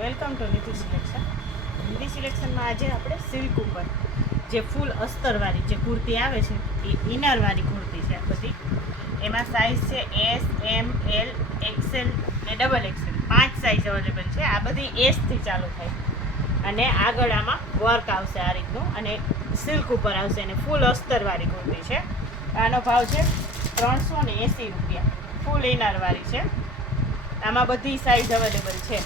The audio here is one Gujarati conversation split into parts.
Welcome to Nidhi selection. Nidhi સિલેક્શનમાં આજે આપણે સિલ્ક ઉપર જે ફૂલ અસ્તરવાળી જે કુર્તી આવે છે એ ઇનરવાળી કુર્તી છે. આ બધી એમાં સાઇઝ છે એસ, એમ, એલ, એક્સેલ ને ડબલ એક્સેલ, 5 સાઇઝ અવેલેબલ છે. આ બધી એસથી ચાલુ થાય અને આગળ આમાં વર્ક આવશે આ રીતનું અને સિલ્ક ઉપર આવશે અને ફૂલ અસ્તરવાળી કુર્તી છે. આનો ભાવ છે 380 રૂપિયા. ફૂલ ઇનરવાળી છે. આમાં બધી સાઇઝ અવેલેબલ છે,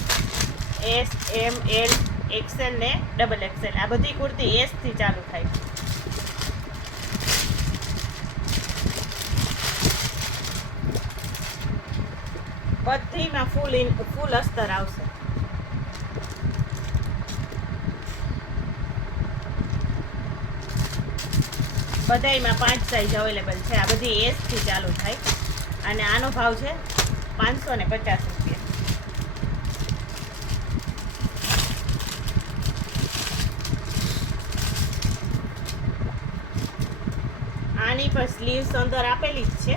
એસ, એમ, એલ, એક્સેલ ને ડબલ એક્સેલ. આ બધી કુર્તી એસથી ચાલુ થાય. બધીમાં ફૂલ અસ્તર આવશે. બધામાં 5 સાઇઝ અવેલેબલ છે. આ બધી એસથી ચાલુ થાય અને આનો ભાવ છે 550 રૂપિયા. આની પણ સ્લીવ્સ અંદર આપેલી જ છે.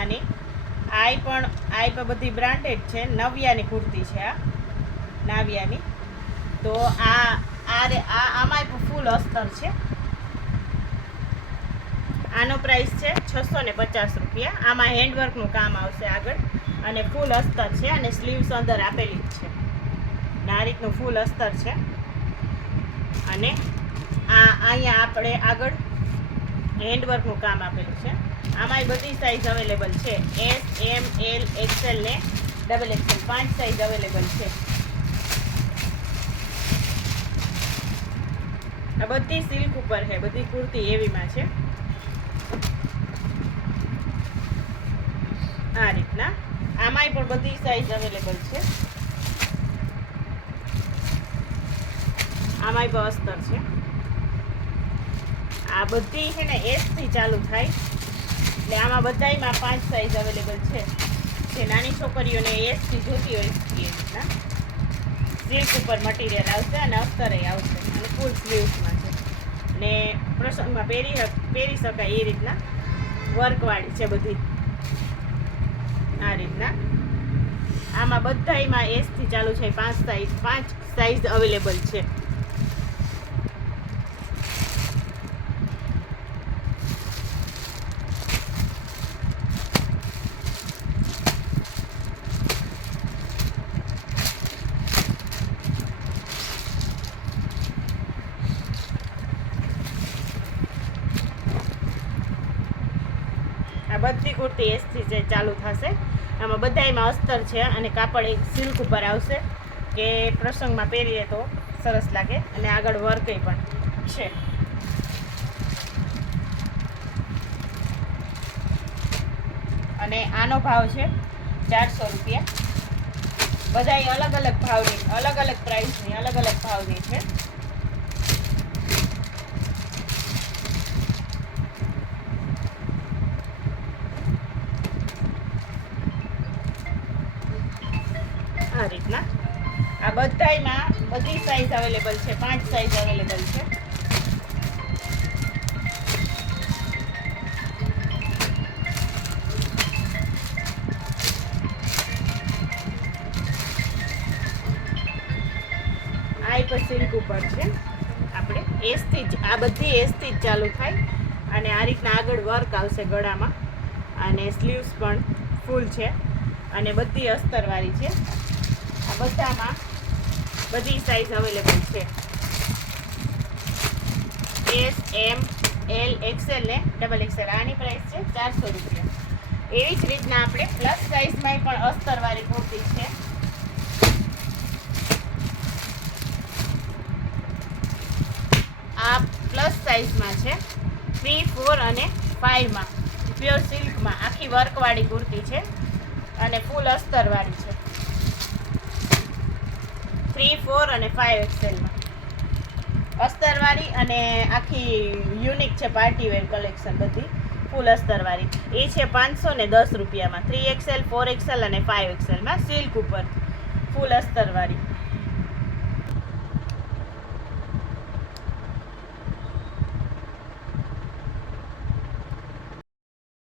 આની પણ બધી બ્રાન્ડેડ છે. નવ્યાની કુર્તી છે, આ નાવ્યાની. તો આમાંય પણ ફૂલ અસ્તર છે. આનો પ્રાઇસ છે 650 રૂપિયા. આમાં હેન્ડવર્કનું કામ આવશે આગળ અને ફૂલ અસ્તર છે અને સ્લીવ્સ અંદર આપેલી જ છે. આ રીતનું ફૂલ અસ્તર છે અને અહીંયા આપણે આગળ હેન્ડવર્કનું કામ આપેલું છે. આમાંય બધી સાઇઝ અવેલેબલ છે, એસ, એમ, એલ, એક્સેલ ને ડબલ એક્સેલ. 5 સાઇઝ અવેલેબલ છે. આ બધી સિલ્ક ઉપર છે, બધી કુર્તી એવીમાં છે. આ રીતના આમાંય પણ બધી સાઇઝ અવેલેબલ છે. આમાંય પણ અસ્તર છે. આ બધી છે ને એસથી ચાલુ થાય એટલે આમાં બધામાં 5 સાઇઝ અવેલેબલ છે. જે નાની છોકરીઓને એસથી જોતી હોય એ રીતના સિલ્ક ઉપર મટીરિયલ આવશે અને અસ્તરે આવશે અને ફૂલ સ્લીવ્સમાં છે ને પ્રસંગમાં પહેરી શકાય એ રીતના વર્કવાળી છે બધી. આ રીતના આમાં બધામાં એસથી ચાલુ છે. 5 સાઇઝ અવેલેબલ છે. આ બધી કુર્તી એસથી જે ચાલુ થશે. આમાં બધામાં અસ્તર છે અને કાપડ એક સિલ્ક ઉપર આવશે કે પ્રસંગમાં પહેરીએ તો સરસ લાગે અને આગળ વર્ક પણ છે. અને આનો ભાવ છે 400 રૂપિયા. બધાય અલગ અલગ ભાવની, અલગ અલગ પ્રાઇસની, અલગ અલગ ભાવની છે. આ રીતના આ બધામાં બધી સાઇઝ અવેલેબલ છે. 5 સાઇઝ અવેલેબલ છે. આ પણ સિલ્ક ઉપર છે. આપણે એસથી જ આ બધી એસથી જ ચાલુ થાય અને આ રીતના આગળ વર્ક આવશે ગળામાં અને સ્લીવ્સ પણ ફૂલ છે અને બધી અસ્તરવાળી છે. આ બધામાં બધી સાઇઝ અવેલેબલ છે, એસ, એમ, એલ, એક્સેલ ને ડબલ એક્સેલ. આની પ્રાઇસ છે 400 રૂપિયા. એવી જ રીતના આપણે પ્લસ સાઇઝમાં પણ અસ્તરવાળી કુર્તી છે. આ પ્લસ સાઇઝમાં છે 3, 4 અને 5માં પ્યોર સિલ્કમાં આખી વર્કવાળી કુર્તી છે અને ફૂલ અસ્તરવાળી છે. 3, 4 અને 5 એક્સેલમાં અસ્તરવાળી અને આખી યુનિક છે. પાર્ટી વેર કલેક્શન બધી ફૂલ અસ્તરવાળી. એ છે 510 રૂપિયામાં. 3 એક્સેલ, 4 એક્સેલ અને 5 એક્સેલમાં સિલ્ક ઉપર ફૂલ અસ્તરવાળી.